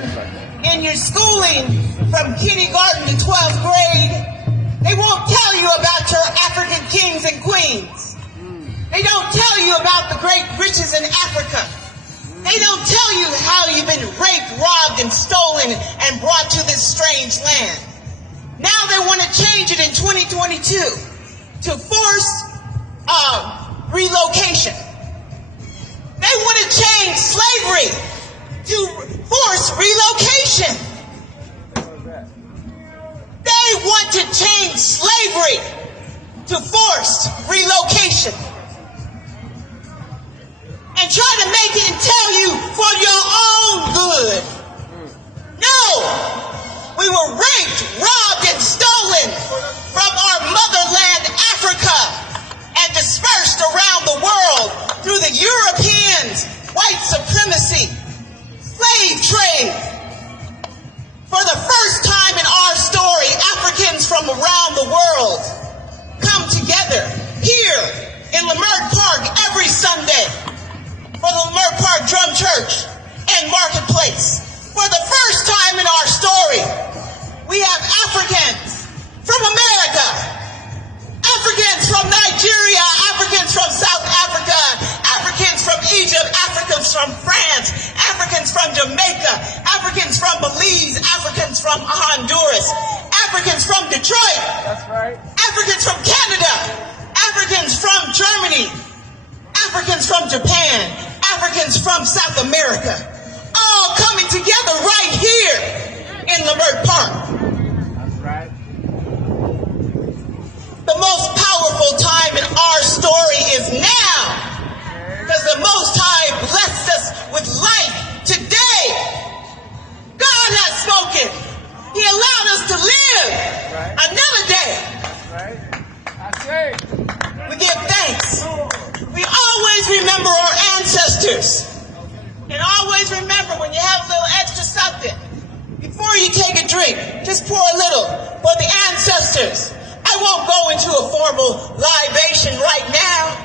In your schooling from kindergarten to 12th grade, they won't tell you about your African kings and queens. They don't tell you about the great riches in Africa. They don't tell you how you've been raped, robbed, and stolen and brought to this strange land. Now they want to change it in 2022 to force relocation. They want to change slavery to force relocation. They want to change slavery to forced relocation. And try to make it and tell you for your own good. No! We were raped, robbed, and stolen from our motherland, Africa, and dispersed around the world through the Europeans, white supremacy, slave trade. For the first time in our story, Africans from around the world come together here in Leimert Park every Sunday for the Leimert Park Drum Church and Marketplace. For the first time in our story, we have Africans from America, Africans from Nigeria, Africans from South Africa, Africans from Egypt, Africans from France, Africans from Jamaica, Africans from Belize, Africans from Honduras, Africans from Detroit, that's right, Africans from Canada, Africans from Germany, Africans from Japan, Africans from South America, all coming together right here in Leimert Park. That's right. The most powerful time in our story is now, because the Most High blessed us with life today. God has spoken. He allowed us to live another day. That's right. We give thanks. We always remember our ancestors. And always remember, when you have a little extra something, before you take a drink, just pour a little for the ancestors. I won't go into a formal libation right now,